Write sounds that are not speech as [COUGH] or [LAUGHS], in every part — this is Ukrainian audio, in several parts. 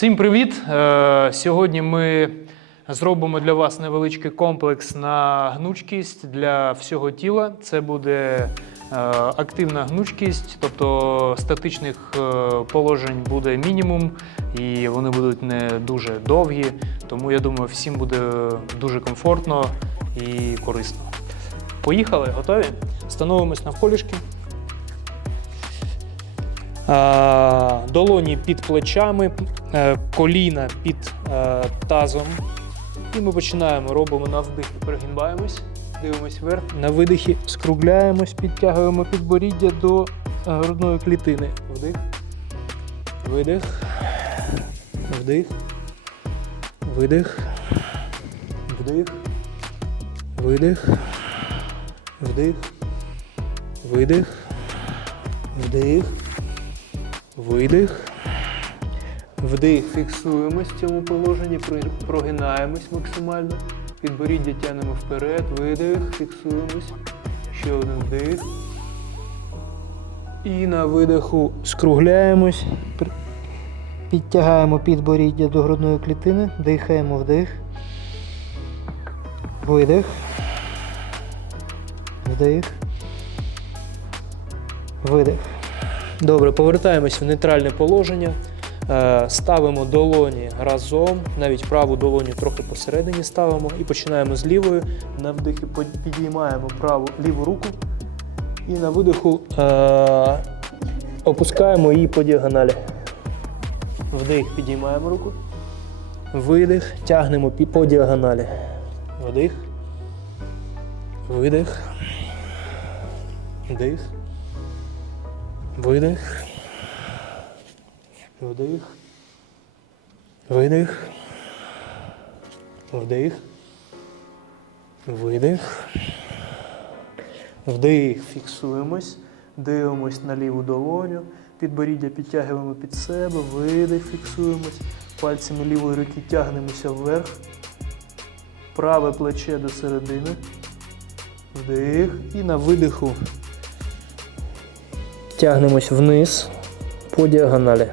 Всім привіт! Е, Сьогодні ми зробимо для вас невеличкий комплекс на гнучкість для всього тіла. Це буде е, активна гнучкість, тобто статичних е, положень буде мінімум, і вони будуть не дуже довгі. Тому я думаю, всім буде дуже комфортно і корисно. Поїхали, готові? Становимось навколішки. А, долоні під плечами, е, коліна під е, тазом. І ми починаємо, робимо на вдихі, перегибаємось, дивимось вверх. На видихі скругляємось, підтягуємо підборіддя до е, грудної клітини. Вдих. Видих. Вдих. Видих. Вдих. Видих. Вдих. Видих. Вдих. Видих. Вдих. Фіксуємось в цьому положенні, прогинаємось максимально. Підборіддя тягнемо вперед. Видих. Фіксуємось. Ще один вдих. І на видиху скругляємось. Підтягаємо підборіддя до грудної клітини. Дихаємо вдих. Видих. Вдих. Видих. Добре, повертаємось в нейтральне положення. Е, Ставимо долоні разом, навіть праву долоню трохи посередині ставимо і починаємо з лівої. На вдихі підіймаємо праву ліву руку і на видиху е, опускаємо її по діагоналі. Вдих, підіймаємо руку. Видих, тягнемо по діагоналі. Вдих. Видих. Вдих. Видих. Вдих. Видих. Вдих. Видих. Вдих. Фіксуємось. Дивимось на ліву долоню. Підборіддя підтягуємо під себе. Видих. Фіксуємось. Пальцями лівої руки тягнемося вверх. Праве плече до середини. Вдих. І на видиху Тягнемось вниз по діагоналі.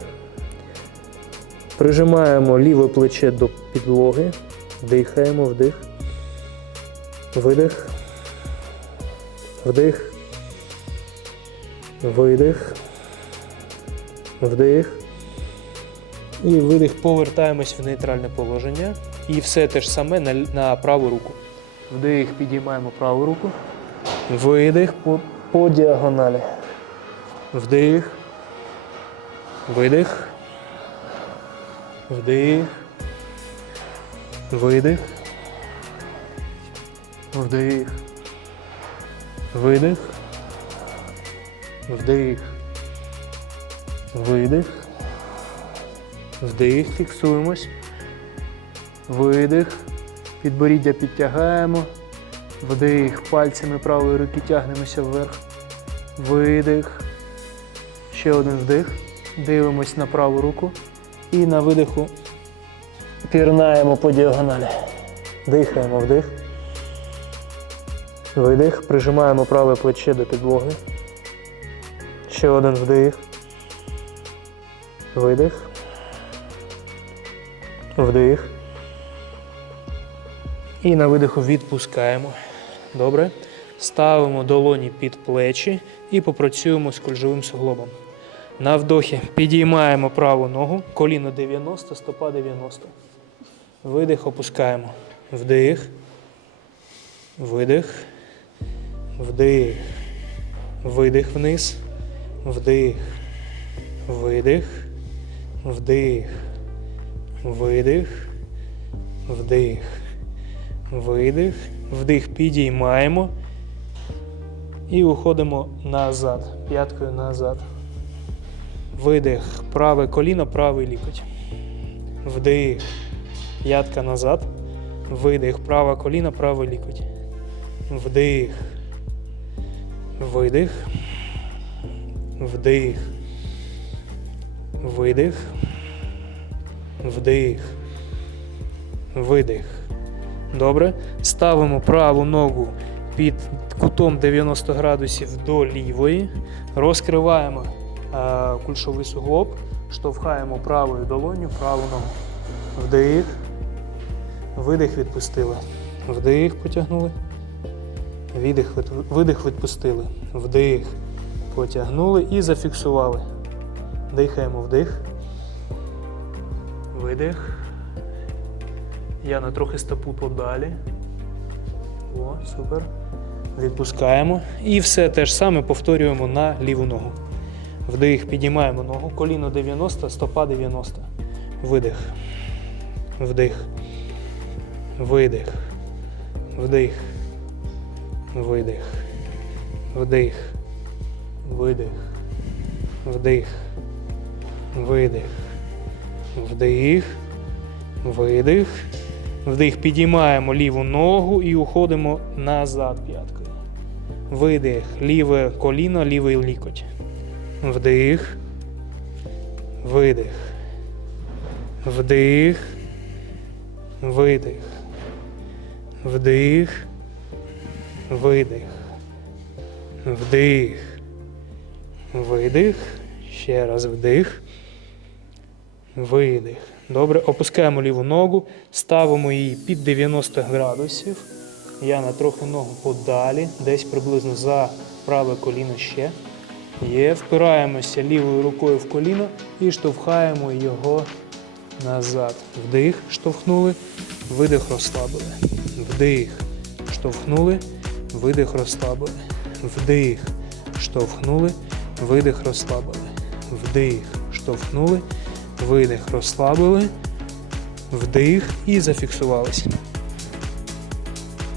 Прижимаємо ліве плече до підлоги. Дихаємо, вдих. Видих. Вдих. Видих. Вдих. І видих. Повертаємось в нейтральне положення. І все те ж саме на, на праву руку. Вдих, підіймаємо праву руку. Видих по, по діагоналі. Вдих. Видих. Вдих. Видих. Вдих. Видих. Вдих. Видих. Вдих. Фіксуємось. Видих. Підборіддя підтягаємо. Вдих. Пальцями правої руки тягнемося вверх. Видих. Ще один вдих. Дивимось на праву руку. І на видиху пірнаємо по діагоналі. Дихаємо вдих. Видих. Прижимаємо праве плече до підлоги. Ще один вдих. Видих. Вдих. І на видиху відпускаємо. Добре. Ставимо долоні під плечі і попрацюємо з кульжовим суглобом. На вдохі підіймаємо праву ногу, коліно 90, стопа 90. Видих, опускаємо. Вдих. Видих. Вдих. Видих вниз. Вдих. Видих. Вдих. Видих. Вдих. Видих. Вдих. Підіймаємо. І уходимо назад. П'яткою назад. Видих. Праве коліно, правий лікоть. Вдих. П'ятка назад. Видих. Праве коліно, правий лікоть. Вдих. Видих. Вдих. Видих. Вдих. Видих. Добре. Ставимо праву ногу під кутом 90 градусів до лівої. Розкриваємо кульшовий суглоб. Штовхаємо правою долоню, праву ногу. Вдих. Видих відпустили. Вдих потягнули. Віддих, видих відпустили. Вдих. Потягнули і зафіксували. Дихаємо вдих. Видих. Я на трохи стопу подалі. О, супер. Відпускаємо. І все те ж саме повторюємо на ліву ногу. Вдих, підіймаємо ногу. Коліно 90, стопа 90. Видих. Вдих. Видих. Вдих. Видих. Вдих. Видих. Вдих. Видих. Вдих. Видих. Вдих. Підіймаємо ліву ногу і уходимо назад п'яткою. Видих. Ліве коліно, лівий лікоть. Вдих. Видих. Вдих. Видих. Вдих. Видих. Вдих. Видих. Ще раз вдих. Видих. Добре. Опускаємо ліву ногу, ставимо її під 90 градусів. Я на трохи ногу подалі, десь приблизно за праве коліно ще. Є. Впираємося лівою рукою в коліно і штовхаємо його назад. Вдих, штовхнули, видих розслабили. Вдих, штовхнули, видих розслабили. Вдих, штовхнули, видих розслабили. Вдих, штовхнули, видих розслабили. Вдих і зафіксувались.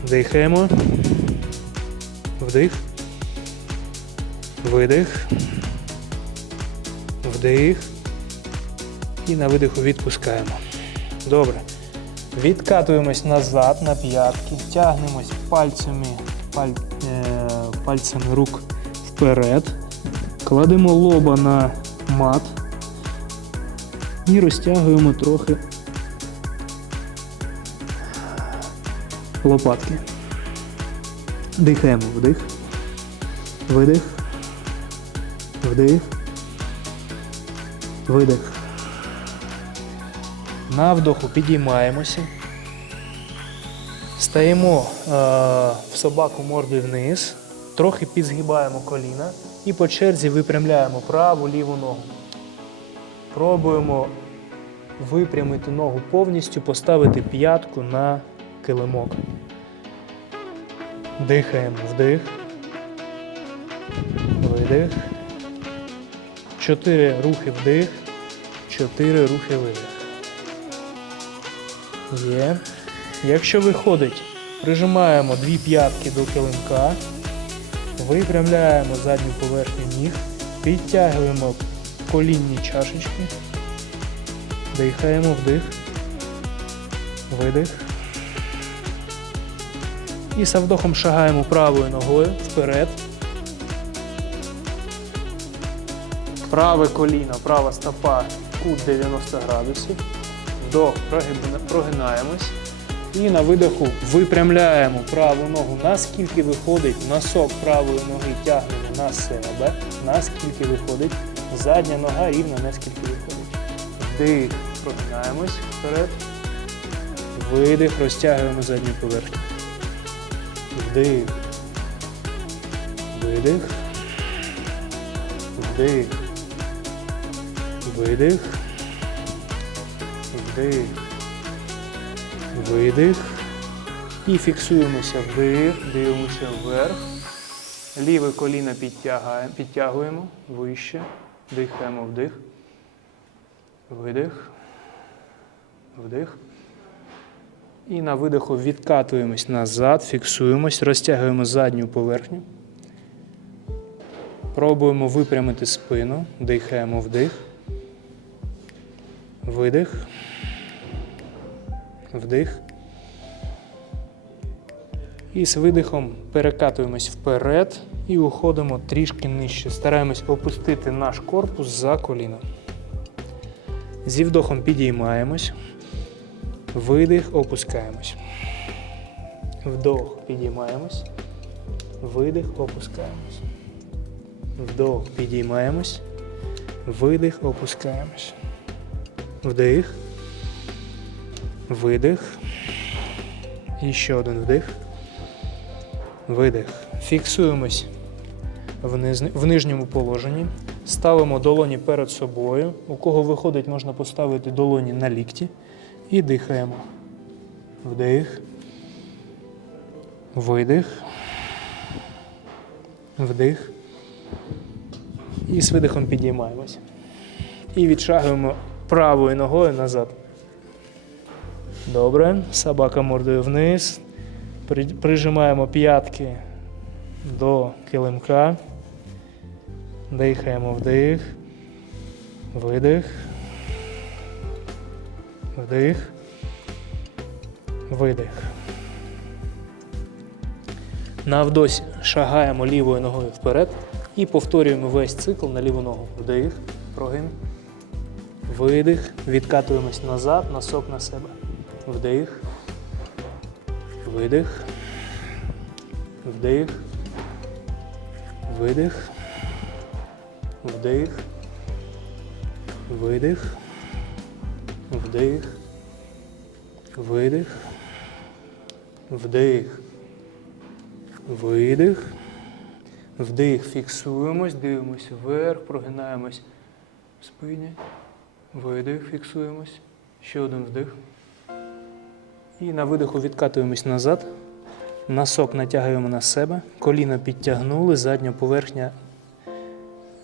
Дихаємо. Вдих. Видих. Вдих. І на видиху відпускаємо. Добре. Відкатуємось назад на п'ятки, тягнемось пальцями, паль, е, пальцями рук вперед, кладемо лоба на мат і розтягуємо трохи лопатки. Дихаємо вдих, видих, вдих, видих. На вдоху підіймаємося. Стаємо е, в собаку мордою вниз, трохи підзгибаємо коліна і по черзі випрямляємо праву ліву ногу. Пробуємо випрямити ногу повністю, поставити п'ятку на килимок. Дихаємо вдих. Видих. Чотири рухи вдих. Чотири рухи видих. Є. Якщо виходить, прижимаємо дві п'ятки до килимка, випрямляємо задню поверхню ніг, підтягуємо колінні чашечки, дихаємо вдих, видих. І з вдохом шагаємо правою ногою вперед. Праве коліно, права стопа, кут 90 градусів. Вдох, прогинаємось. І на видоху випрямляємо праву ногу, наскільки виходить, носок правої ноги тягнемо на себе, наскільки виходить, задня нога рівно наскільки виходить. Вдих, прогинаємось вперед. Видих, розтягуємо задню поверхню. Вдих. Видих. Вдих. Видих. Вдих. Видих. І фіксуємося вдих, дивимося вверх. Ліве коліно підтягаємо, підтягуємо вище. Дихаємо вдих. Видих. Вдих. І на видиху відкатуємось назад, фіксуємось, розтягуємо задню поверхню. Пробуємо випрямити спину, дихаємо вдих. Видих. Вдих. І з видихом перекатуємось вперед і уходимо трішки нижче. Стараємось опустити наш корпус за коліно. Зі вдохом підіймаємось. Видих, опускаємось. Вдох, підіймаємось. Видих, опускаємось. Вдох, підіймаємось. Видих, опускаємось. Вдих. Видих. І ще один вдих. Видих. Фіксуємось в, низ... в нижньому положенні. Ставимо долоні перед собою. У кого виходить, можна поставити долоні на лікті. І дихаємо. Вдих. Видих. Вдих. І з видихом підіймаємось. І відшагуємо правою ногою назад. Добре. Собака мордою вниз. Прижимаємо п'ятки до килимка. Дихаємо вдих. Видих. Вдих. Видих. На вдосі шагаємо лівою ногою вперед і повторюємо весь цикл на ліву ногу. Вдих, прогин. Видих. Відкатуємось назад, носок на себе. Вдих. Видих. Вдих. Видих. Вдих. Видих. Вдих. Видих. Вдих. Видих. Вдих. Фіксуємось, дивимося вверх, прогинаємось в спині. Видих, фіксуємось. Ще один вдих. І на видиху відкатуємось назад. Носок натягуємо на себе. Коліно підтягнули, задня поверхня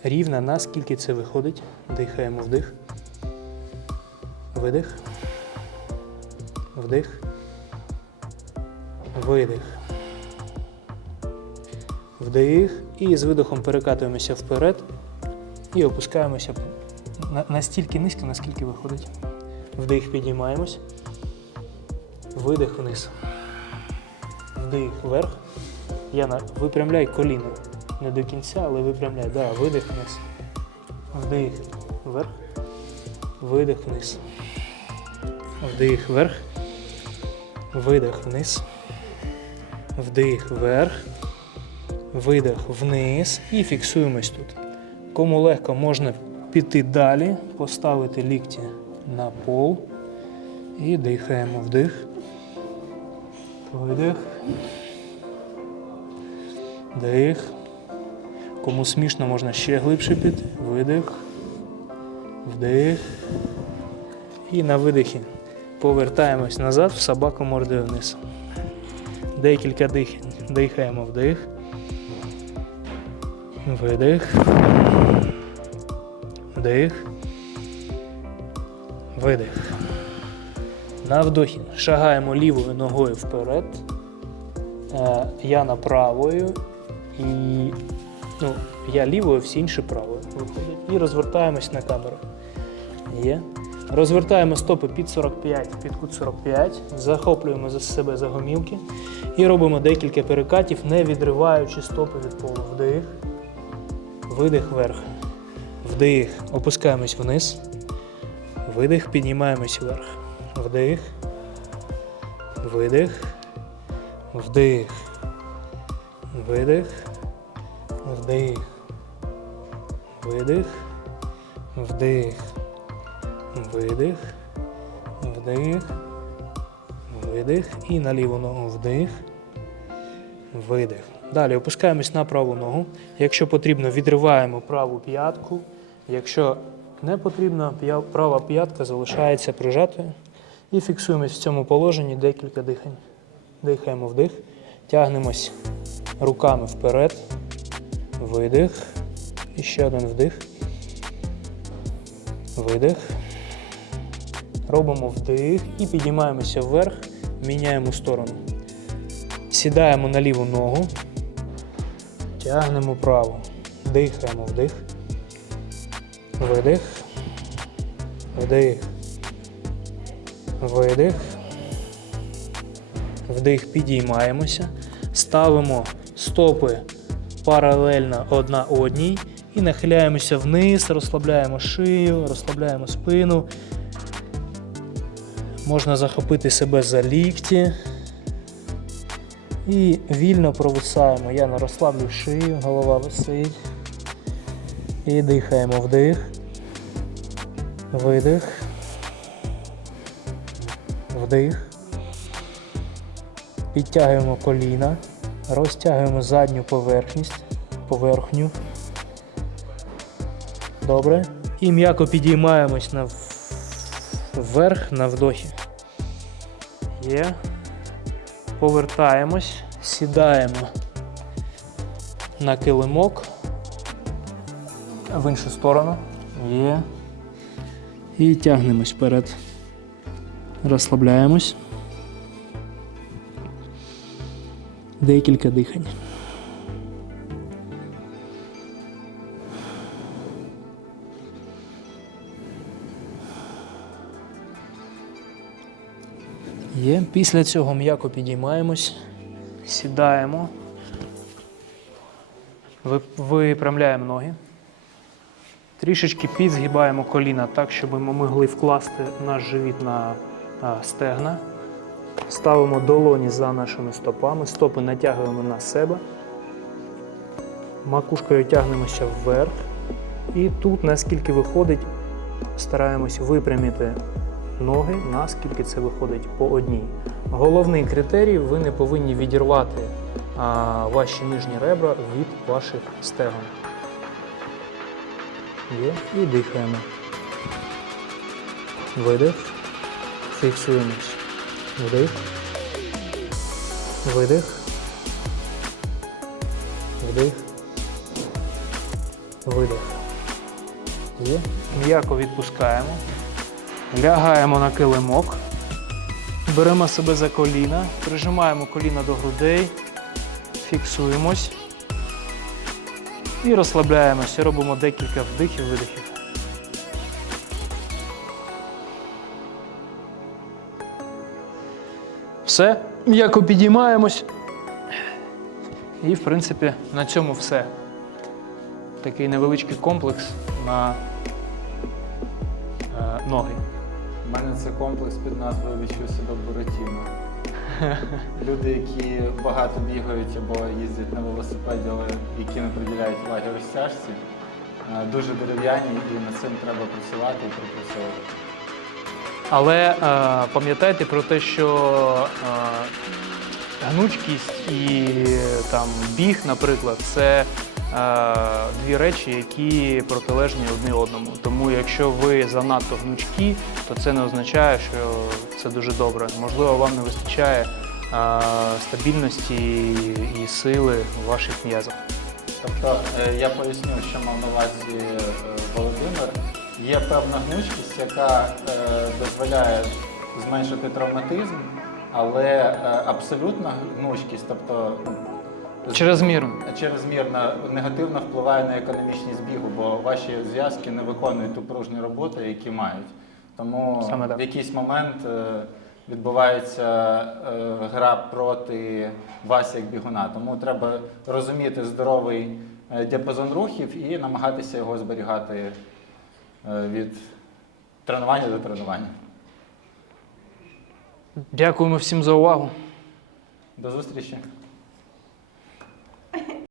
рівна, наскільки це виходить. Дихаємо вдих. Видих. Вдих. Видих. Вдих. І з видихом перекатуємося вперед і опускаємося настільки низько, наскільки виходить. Вдих, підіймаємось. Видих вниз. Вдих вверх. Яна, випрямляй коліно. Не до кінця, але випрямляй. Да, видих вниз. Вдих вверх. Видих вниз. Вдих вверх. Видих вниз. Вдих вверх. Видих вниз. І фіксуємось тут. Кому легко можна піти далі, поставити лікті на пол. І дихаємо вдих. Видих. Дих. Кому смішно, можна ще глибше піти. Видих. Вдих. І на видихі повертаємось назад в собаку мордою вниз. Декілька дихань. Дихаємо вдих. Видих. Вдих. Видих. На вдохі шагаємо лівою ногою вперед. Е, Я на правою і ну, я лівою, всі інші правою. І розвертаємось на камеру. Є. Розвертаємо стопи під 45, під кут 45, захоплюємо за себе за гомілки і робимо декілька перекатів, не відриваючи стопи від полу. Вдих, видих вверх. Вдих, опускаємось вниз. Видих, піднімаємось вверх. Вдих. Видих. Вдих. Видих. Вдих. Видих. Вдих. Видих. Вдих. Видих. І на ліву ногу вдих. Видих. Далі опускаємось на праву ногу. Якщо потрібно, відриваємо праву п'ятку. Якщо не потрібно, права п'ятка залишається прижатою. І фіксуємось в цьому положенні декілька дихань. Дихаємо вдих, тягнемось руками вперед. Видих. І ще один вдих. Видих. Робимо вдих і піднімаємося вверх, міняємо сторону. Сідаємо на ліву ногу, тягнемо праву. Дихаємо вдих. Видих. Вдих. Видих. Вдих, підіймаємося. Ставимо стопи паралельно одна одній і нахиляємося вниз, розслабляємо шию, розслабляємо спину. Можна захопити себе за лікті. І вільно провисаємо. Я не розслаблю шию, голова висить. І дихаємо вдих. Видих. Вдих. Підтягуємо коліна. Розтягуємо задню поверхність. Поверхню. Добре. І м'яко підіймаємось на вверх на вдохі. Є. Повертаємось, сідаємо на килимок. В іншу сторону. Є. І тягнемось вперед. Розслабляємось. Декілька дихань. Є. Після цього м'яко підіймаємось, сідаємо, ви- випрямляємо ноги. Трішечки підзгибаємо коліна так, щоб ми могли вкласти наш живіт на стегна. Ставимо долоні за нашими стопами, стопи натягуємо на себе. Макушкою тягнемося вверх. І тут, наскільки виходить, стараємось випрямити ноги, наскільки це виходить по одній. Головний критерій ви не повинні відірвати ваші нижні ребра від ваших стегон. Є. І дихаємо. Видих. Фіксуємось. Вдих. Видих. Вдих. Видих. Є. М'яко відпускаємо. Лягаємо на килимок. Беремо себе за коліна, прижимаємо коліна до грудей, фіксуємось і розслабляємося. Робимо декілька вдихів, видихів. Все, м'яко підіймаємось. І, в принципі, на цьому все. Такий невеличкий комплекс на е, ноги. У мене це комплекс під назвою «Відчуй себе Буратіно». [LAUGHS] Люди, які багато бігають або їздять на велосипеді, але які не приділяють уваги розтяжці, е, дуже дерев'яні і над цим треба працювати і пропрацьовувати. Але е, пам'ятайте про те, що е, гнучкість і там біг, наприклад, це дві речі, які протилежні одне одному. Тому якщо ви занадто гнучкі, то це не означає, що це дуже добре. Можливо, вам не вистачає е, стабільності і сили в ваших м'язах. Тобто е, я поясню, що мав на увазі е, Володимир. Є певна гнучкість, яка е, дозволяє зменшити травматизм, але е, абсолютна гнучкість, тобто Через міру. Черезмірно негативно впливає на економічність бігу, бо ваші зв'язки не виконують ту пружні роботи, які мають. Тому Саме так. в якийсь момент е, відбувається е, гра проти вас як бігуна. Тому треба розуміти здоровий е, діапазон рухів і намагатися його зберігати е, від тренування до тренування. Дякуємо всім за увагу. До зустрічі!